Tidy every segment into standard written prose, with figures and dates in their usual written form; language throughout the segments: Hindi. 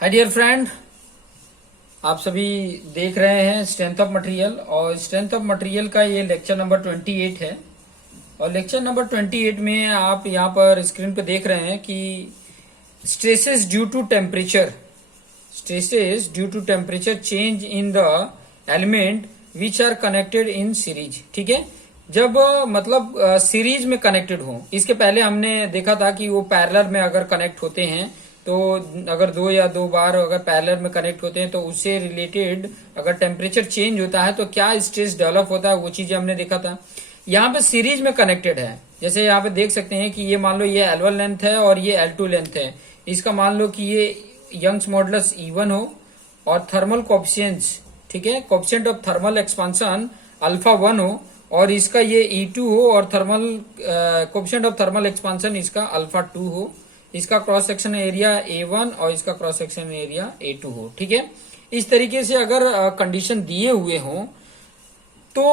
हाय डियर फ्रेंड, आप सभी देख रहे हैं स्ट्रेंथ ऑफ मटेरियल और स्ट्रेंथ ऑफ मटेरियल का ये लेक्चर नंबर 28 है। और लेक्चर नंबर 28 में आप यहाँ पर स्क्रीन पे देख रहे हैं कि stresses due to temperature change in the element which are connected in series. ठीक है, जब मतलब सीरीज में कनेक्टेड हो। इसके पहले हमने देखा था कि वो पैरेलल में अगर कनेक्ट होते हैं तो अगर दो या दो बार अगर पैरेलल में कनेक्ट होते हैं तो उससे रिलेटेड अगर टेम्परेचर चेंज होता है तो क्या स्ट्रेस डेवलप होता है, वो चीजें हमने देखा था। यहाँ पे सीरीज में कनेक्टेड है, जैसे यहाँ पे देख सकते हैं कि ये मान लो ये L1 लेंथ है और ये L2 लेंथ है। इसका मान लो कि ये यंग्स मॉडुलस E1 हो और थर्मल कोएफिशिएंट्स, ठीक है, coefficient of thermal expansion alpha 1 हो और इसका ये E2 हो और thermal coefficient of thermal expansion इसका अल्फा 2 हो। इसका क्रॉस सेक्शन एरिया A1 और इसका क्रॉस सेक्शन एरिया A2 हो। ठीक है, इस तरीके से अगर कंडीशन दिए हुए हो तो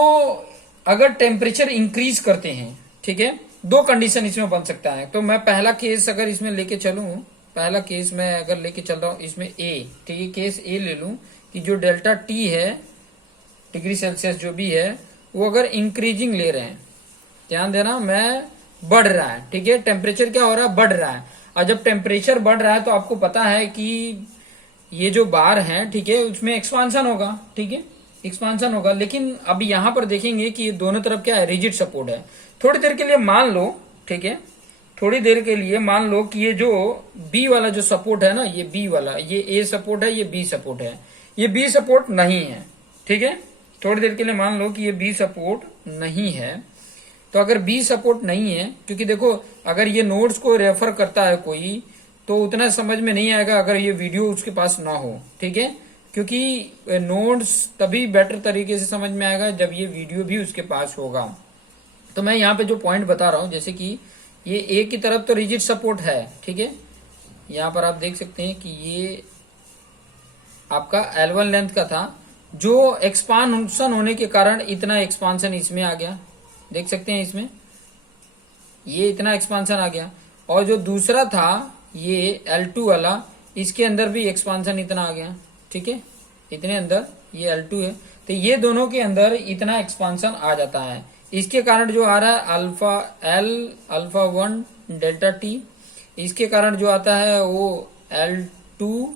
अगर टेम्परेचर इंक्रीज करते हैं, ठीक है, दो कंडीशन इसमें बन सकता है। तो मैं पहला केस अगर इसमें लेके चलूं, पहला केस मैं अगर लेके चल रहा हूं इसमें A, ठीक है, केस A ले लूं कि जो डेल्टा T है डिग्री सेल्सियस जो भी है वो अगर इंक्रीजिंग ले रहे हैं, ध्यान देना, मैं बढ़ रहा है। ठीक है, टेम्परेचर क्या हो रहा है, बढ़ रहा है। और जब टेम्परेचर बढ़ रहा है तो आपको पता है कि ये जो बार है, ठीक है, उसमें एक्सपांशन होगा। ठीक है, एक्सपांशन होगा। लेकिन अभी यहां पर देखेंगे कि दोनों तरफ क्या है, रिजिड सपोर्ट है। थोड़ी देर के लिए मान लो, ठीक है, थोड़ी देर के लिए मान लो कि ये जो बी वाला जो सपोर्ट है ना, ये बी वाला, ये ए सपोर्ट है, ये बी सपोर्ट है, ये बी सपोर्ट नहीं है। ठीक है, थोड़ी देर के लिए मान लो कि ये बी सपोर्ट नहीं है। तो अगर बी सपोर्ट नहीं है, क्योंकि देखो अगर ये नोट्स को रेफर करता है कोई तो उतना समझ में नहीं आएगा अगर ये वीडियो उसके पास ना हो। ठीक है, क्योंकि नोट्स तभी बेटर तरीके से समझ में आएगा जब ये वीडियो भी उसके पास होगा। तो मैं यहाँ पे जो पॉइंट बता रहा हूं, जैसे कि ये ए की तरफ तो रिजिड सपोर्ट है, ठीक है, यहाँ पर आप देख सकते हैं कि ये आपका L1 लेंथ का था, जो एक्सपांशन होने के कारण इतना एक्सपांशन इसमें आ गया, देख सकते हैं इसमें ये इतना एक्सपांशन आ गया। और जो दूसरा था ये L2 वाला, इसके अंदर भी एक्सपांशन इतना आ गया। ठीक है, इतने अंदर ये L2 है, तो ये दोनों के अंदर इतना एक्सपांशन आ जाता है। इसके कारण जो आ रहा है alpha L alpha 1 delta T, इसके कारण जो आता है वो L2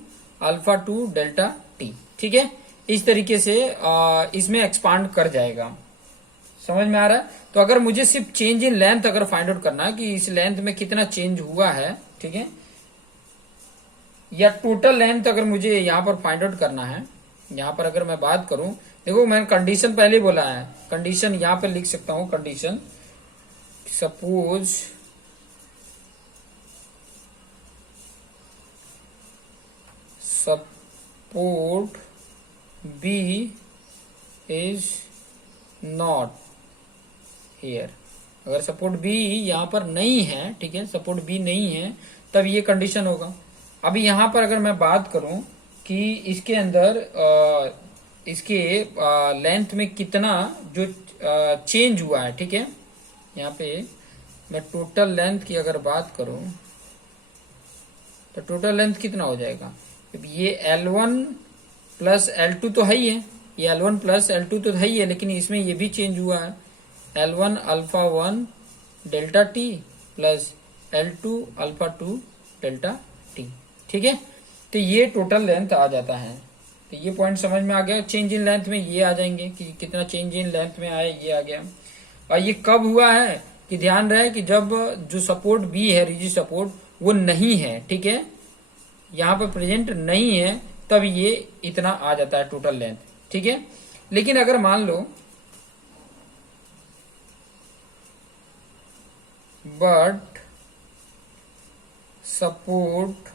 अल्फा 2 डेल्टा T। ठीक है, इस तरीके से इसमें एक्सपांड कर जाएगा। समझ में आ रहा है? तो अगर मुझे सिर्फ चेंज इन लेंथ अगर फाइंड आउट करना है कि इस लेंथ में कितना चेंज हुआ है, ठीक है, या टोटल लेंथ अगर मुझे यहां पर फाइंड आउट करना है, यहां पर अगर मैं बात करूं, देखो मैंने कंडीशन पहले ही बोला है, कंडीशन यहां पर लिख सकता हूं, condition suppose support B is not here. अगर सपोर्ट बी यहां पर नहीं है, ठीक है, सपोर्ट बी नहीं है, तब ये कंडीशन होगा। अभी यहां पर अगर मैं बात करूं कि इसके अंदर इसके लेंथ में कितना जो चेंज हुआ है, ठीक है, यहाँ पे मैं टोटल लेंथ की अगर बात करूं तो टोटल लेंथ कितना हो जाएगा। ये L1 प्लस L2 तो है ही है, ये L1 प्लस L2 तो है ही है, लेकिन इसमें ये भी चेंज हुआ है, L1 alpha 1 delta T plus L2 alpha 2 delta T। ठीक है, तो ये टोटल लेंथ आ जाता है। तो ये पॉइंट समझ में आ गया। चेंज इन लेंथ में ये आ जाएंगे कि कितना चेंज इन लेंथ में आया, ये आ गया। और ये कब हुआ है कि ध्यान रहे कि जब जो सपोर्ट बी है, रिजिड सपोर्ट, वो नहीं है, ठीक है, यहाँ पर प्रेजेंट नहीं है, तब ये इतना आ जाता है टोटल लेंथ। ठीक है, लेकिन अगर मान लो but support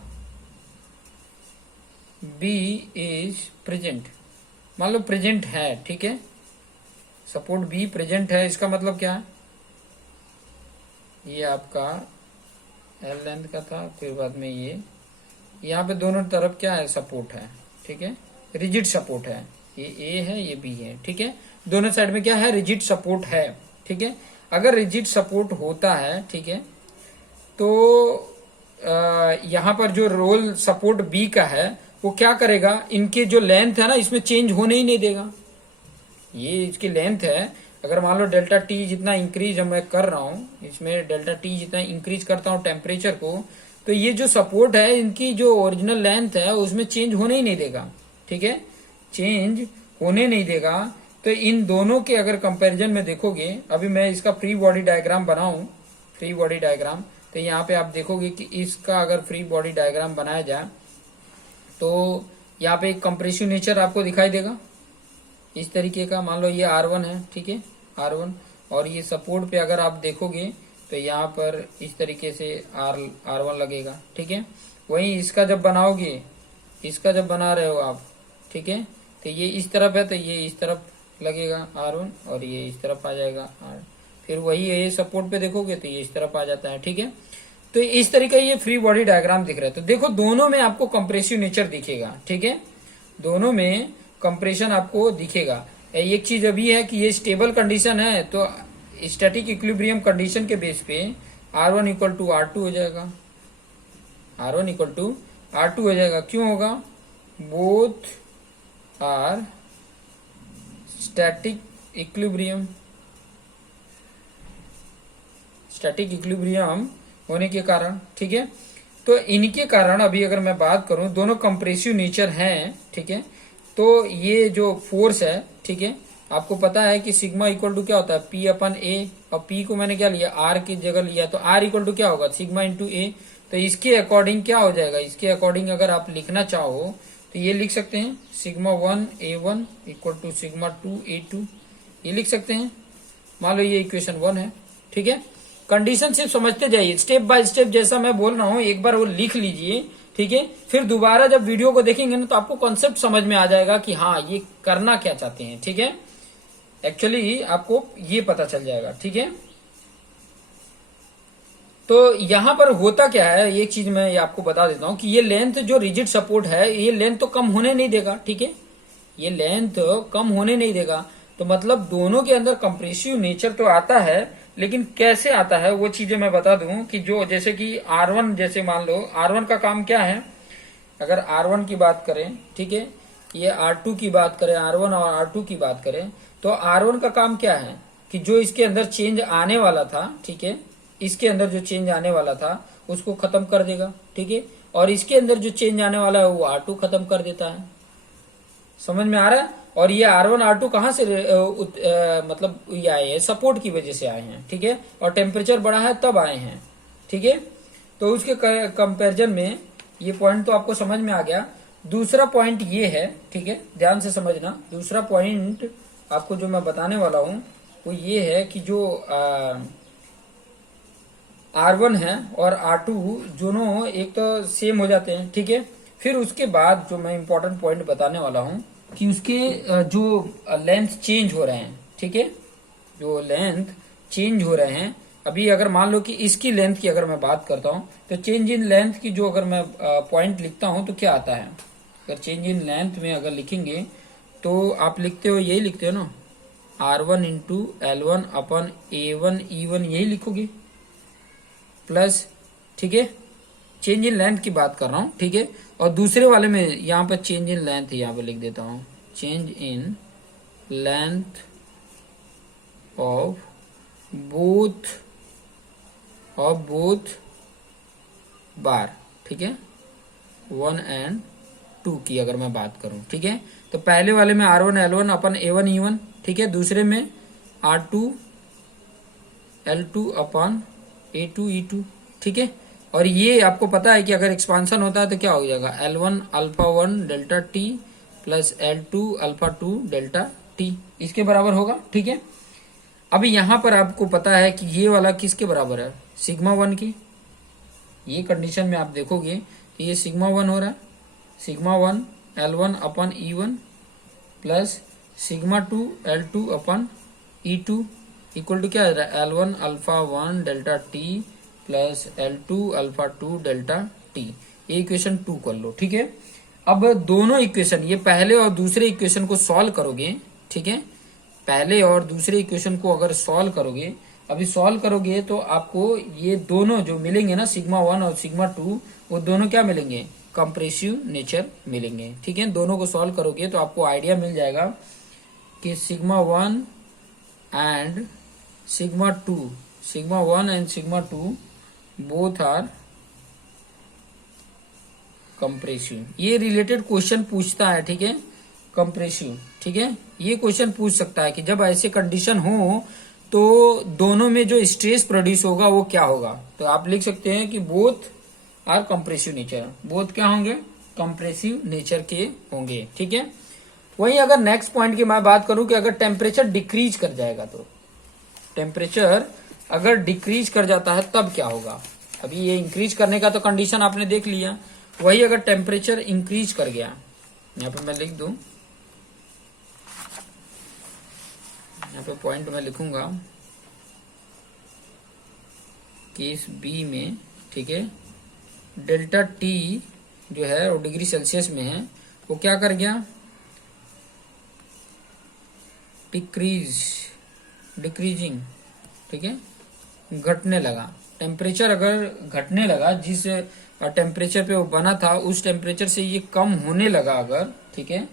B is present, मान लो प्रेजेंट है, ठीक है, सपोर्ट बी प्रेजेंट है, इसका मतलब क्या है, ये आपका L लेंथ का था, फिर बाद में ये यहाँ पे दोनों तरफ क्या है, सपोर्ट है, ठीक है, रिजिड सपोर्ट है, ये A है ये B है। ठीक है, दोनों साइड में क्या है, रिजिड सपोर्ट है। ठीक है, अगर रिजिड सपोर्ट होता है, ठीक है, तो यहाँ पर जो रोल सपोर्ट बी का है वो क्या करेगा, इनके जो लेंथ है ना इसमें चेंज होने ही नहीं देगा। ये इसकी लेंथ है, अगर मान लो डेल्टा टी जितना इंक्रीज मैं कर रहा हूँ, इसमें डेल्टा टी जितना इंक्रीज करता हूँ टेम्परेचर को, तो ये जो सपोर्ट है इनकी जो ओरिजिनल लेंथ है उसमें चेंज होने ही नहीं देगा। ठीक है, चेंज होने नहीं देगा। तो इन दोनों के अगर कंपैरिजन में देखोगे, अभी मैं इसका फ्री बॉडी डायग्राम बनाऊं, फ्री बॉडी डायग्राम, तो यहाँ पे आप देखोगे कि इसका अगर फ्री बॉडी डायग्राम बनाया जाए तो यहाँ पे एक कंप्रेसिव नेचर आपको दिखाई देगा इस तरीके का। मान लो ये R1 है, ठीक है, R1, और ये सपोर्ट पे अगर आप देखोगे तो यहाँ पर इस तरीके से R1 लगेगा। ठीक है, वहीं इसका जब बनाओगे, इसका जब बना रहे हो आप, ठीक है, तो ये इस तरफ है तो ये इस तरफ लगेगा R1 और ये इस तरफ आ जाएगा R। फिर वही ये सपोर्ट पे देखोगे तो ये इस तरफ आ जाता है। ठीक है, तो इस तरीके ये फ्री बॉडी डायग्राम दिख रहा है। तो देखो दोनों में आपको कंप्रेसिव नेचर दिखेगा। ठीक है, दोनों में कंप्रेशन आपको दिखेगा। एक चीज अभी है कि ये स्टेबल कंडीशन है, तो स्टैटिक इक्विलिब्रियम कंडीशन के बेस पे R1 इक्वल टू R2 हो जाएगा, R1 इक्वल टू R2 हो जाएगा। क्यों होगा? Both are static equilibrium, static equilibrium होने के कारण। ठीक है, तो इनके कारण अभी अगर मैं बात करूं, दोनों कंप्रेसिव नेचर हैं। ठीक है, तो ये जो फोर्स है, ठीक है, आपको पता है कि सिग्मा इक्वल टू क्या होता है, P अपन A, और P को मैंने क्या लिया, R की जगह लिया, तो R इक्वल टू क्या होगा, सिग्मा इंटू A। तो इसके अकॉर्डिंग क्या हो जाएगा, इसके अकॉर्डिंग अगर आप लिखना चाहो तो ये लिख सकते हैं sigma 1 A1 equal to sigma 2 A2, ये लिख सकते हैं। मान लो ये इक्वेशन 1 है। ठीक है, कंडीशन सिर्फ समझते जाइए, स्टेप बाय स्टेप जैसा मैं बोल रहा हूं एक बार वो लिख लीजिए। ठीक है, फिर दोबारा जब वीडियो को देखेंगे ना तो आपको कॉन्सेप्ट समझ में आ जाएगा कि हाँ ये करना क्या चाहते हैं। ठीक है, एक्चुअली आपको ये पता चल जाएगा। ठीक है, तो यहां पर होता क्या है, एक चीज मैं आपको बता देता हूं कि ये लेंथ जो रिजिड सपोर्ट है, ये लेंथ तो कम होने नहीं देगा। ठीक है, ये लेंथ कम होने नहीं देगा, तो मतलब दोनों के अंदर कंप्रेसिव नेचर तो आता है, लेकिन कैसे आता है वो चीजें मैं बता दूं कि जो जैसे कि R1, जैसे मान लो R1 का काम क्या है, अगर R1 की बात करें, ठीक है, ये R2 की बात करें, R1 और R2 की बात करें, तो R1 का काम क्या है कि जो इसके अंदर चेंज आने वाला था, ठीक है, इसके अंदर जो चेंज आने वाला था उसको खत्म कर देगा। ठीक है, और इसके अंदर जो चेंज आने वाला है वो R2 खत्म कर देता है। समझ में आ रहा है? और ये R1 R2 कहां से मतलब ये आए हैं, सपोर्ट की वजह से आए हैं। ठीक है, और टेम्परेचर बढ़ा है तब आए हैं। ठीक है, तो उसके कंपैरिजन में ये पॉइंट तो आपको समझ में आ गया। दूसरा पॉइंट ये है, ठीक है, ध्यान से समझना। दूसरा पॉइंट आपको जो मैं बताने वाला हूं वो ये है कि जो R1 है और R2 दोनों एक तो सेम हो जाते हैं। ठीक है, फिर उसके बाद जो मैं इंपॉर्टेंट पॉइंट बताने वाला हूं कि उसके जो लेंथ चेंज हो रहे हैं। ठीक है, जो लेंथ चेंज हो रहे हैं, अभी अगर मान लो कि इसकी लेंथ की अगर मैं बात करता हूं तो चेंज इन लेंथ की जो अगर मैं पॉइंट लिखता हूं तो क्या आता है, अगर चेंज इन लेंथ में अगर लिखेंगे तो आप लिखते हो, यही लिखते हो ना, R1 इंटू L1 अपन A1 E1, यही लिखोगे प्लस। ठीक है, चेंज इन लेंथ की बात कर रहा हूं। ठीक है, और दूसरे वाले में यहाँ पर चेंज इन लेंथ यहाँ पे लिख देता हूं, change in length of both bar. ठीक है, 1 and 2 की अगर मैं बात करूं। ठीक है, तो पहले वाले में R1 L1 अपन A1 E1, ठीक है, दूसरे में R2 L2 अपन A2 E2। ठीक है, और ये आपको पता है कि अगर एक्सपांशन होता है तो क्या हो जाएगा, L1 alpha 1 delta T plus L2 alpha 2 delta T, इसके बराबर होगा। ठीक है, अभी यहां पर आपको पता है कि ये वाला किसके बराबर है, सिग्मा 1 की। ये कंडीशन में आप देखोगे तो ये सिग्मा 1 हो रहा है, sigma 1 L1 upon E1 plus sigma 2 L2 upon E2 equal to क्या है, L1 alpha 1 delta T plus L2 alpha 2 delta T। ये इक्वेशन 2 कर लो। ठीक है, अब दोनों इक्वेशन, ये पहले और दूसरे इक्वेशन को सॉल्व करोगे। ठीक है, पहले और दूसरे इक्वेशन को अगर सॉल्व करोगे अभी सॉल्व करोगे तो आपको ये दोनों जो मिलेंगे ना, सिग्मा 1 और सिग्मा 2, वो दोनों क्या मिलेंगे, कंप्रेसिव नेचर मिलेंगे। ठीक है, दोनों को सॉल्व करोगे तो आपको आइडिया मिल जाएगा कि sigma 1 and sigma 2 both are compressive. ये रिलेटेड क्वेश्चन पूछता है, ठीक है, कंप्रेसिव। ठीक है, ये क्वेश्चन पूछ सकता है कि जब ऐसे कंडीशन हो तो दोनों में जो स्ट्रेस प्रोड्यूस होगा वो क्या होगा। तो आप लिख सकते हैं कि both are compressive nature, both क्या होंगे, कंप्रेसिव नेचर के होंगे। ठीक है, वहीं अगर नेक्स्ट पॉइंट की मैं बात करूं कि अगर टेम्परेचर डिक्रीज कर जाएगा, तो टेम्परेचर अगर डिक्रीज कर जाता है तब क्या होगा। अभी ये इंक्रीज करने का तो कंडीशन आपने देख लिया, वही अगर टेम्परेचर इंक्रीज कर गया, यहाँ पे मैं लिख दूं, यहाँ पे पॉइंट मैं लिखूंगा केस बी में। ठीक है, डेल्टा टी जो है वो डिग्री सेल्सियस में है, वो क्या कर गया, डिक्रीजिंग। ठीक है, घटने लगा। टेम्परेचर अगर घटने लगा, जिस टेम्परेचर पे वो बना था उस टेम्परेचर से ये कम होने लगा अगर, ठीक है,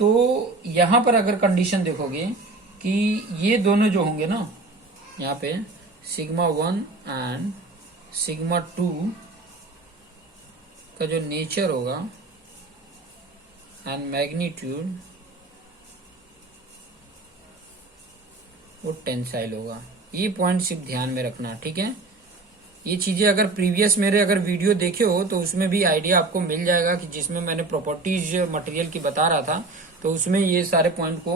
तो यहां पर अगर कंडीशन देखोगे कि ये दोनों जो होंगे ना, यहाँ पे सिग्मा 1 एंड सिग्मा 2 का जो नेचर होगा एंड मैग्नीट्यूड वो टेंसाइल होगा। ये पॉइंट सिर्फ ध्यान में रखना। ठीक है, ये चीजें अगर प्रीवियस मेरे अगर वीडियो देखे हो तो उसमें भी आइडिया आपको मिल जाएगा कि जिसमें मैंने प्रॉपर्टीज मटेरियल की बता रहा था, तो उसमें ये सारे पॉइंट को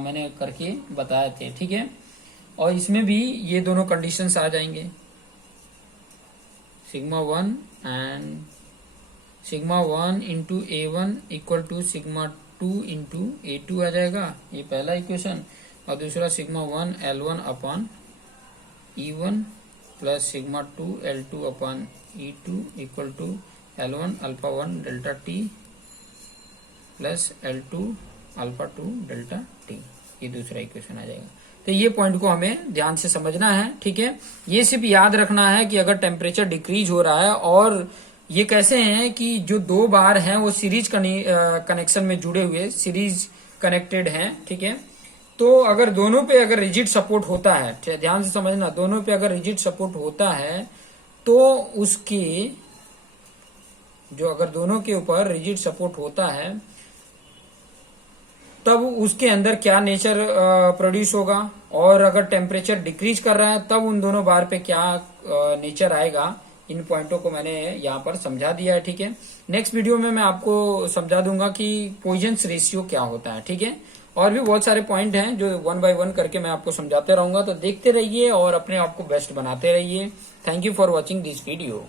मैंने करके बताए थे। ठीक है, और इसमें भी ये दोनों कंडीशंस आ जाएंगे, sigma 1 and sigma 1 into A1 equal to sigma 2 into A2 आ जाएगा, ये पहला इक्वेशन। और दूसरा sigma 1 L1 upon E1 plus sigma 2 L2 upon E2 equal to L1 alpha 1 delta T plus L2 alpha 2 delta T, ये दूसरा इक्वेशन आ जाएगा। तो ये पॉइंट को हमें ध्यान से समझना है। ठीक है, ये सिर्फ याद रखना है कि अगर टेम्परेचर डिक्रीज हो रहा है, और ये कैसे हैं कि जो दो बार हैं वो सीरीज कनेक्शन में जुड़े हुए, सीरीज कनेक्टेड हैं। ठीक है, तो अगर दोनों पे अगर रिजिड सपोर्ट होता है, ध्यान से समझना, दोनों पे अगर रिजिड सपोर्ट होता है तो उसके जो अगर दोनों के ऊपर रिजिड सपोर्ट होता है तब उसके अंदर क्या नेचर प्रोड्यूस होगा, और अगर टेम्परेचर डिक्रीज कर रहा है तब उन दोनों बार पे क्या नेचर आएगा। इन पॉइंटों को मैंने यहाँ पर समझा दिया है। ठीक है, नेक्स्ट वीडियो में मैं आपको समझा दूंगा कि पॉइजन्स रेशियो क्या होता है। ठीक है, और भी बहुत सारे पॉइंट हैं जो 1 बाय 1 करके मैं आपको समझाते रहूंगा, तो देखते रहिए और अपने आप को बेस्ट बनाते रहिए। Thank you for watching this video.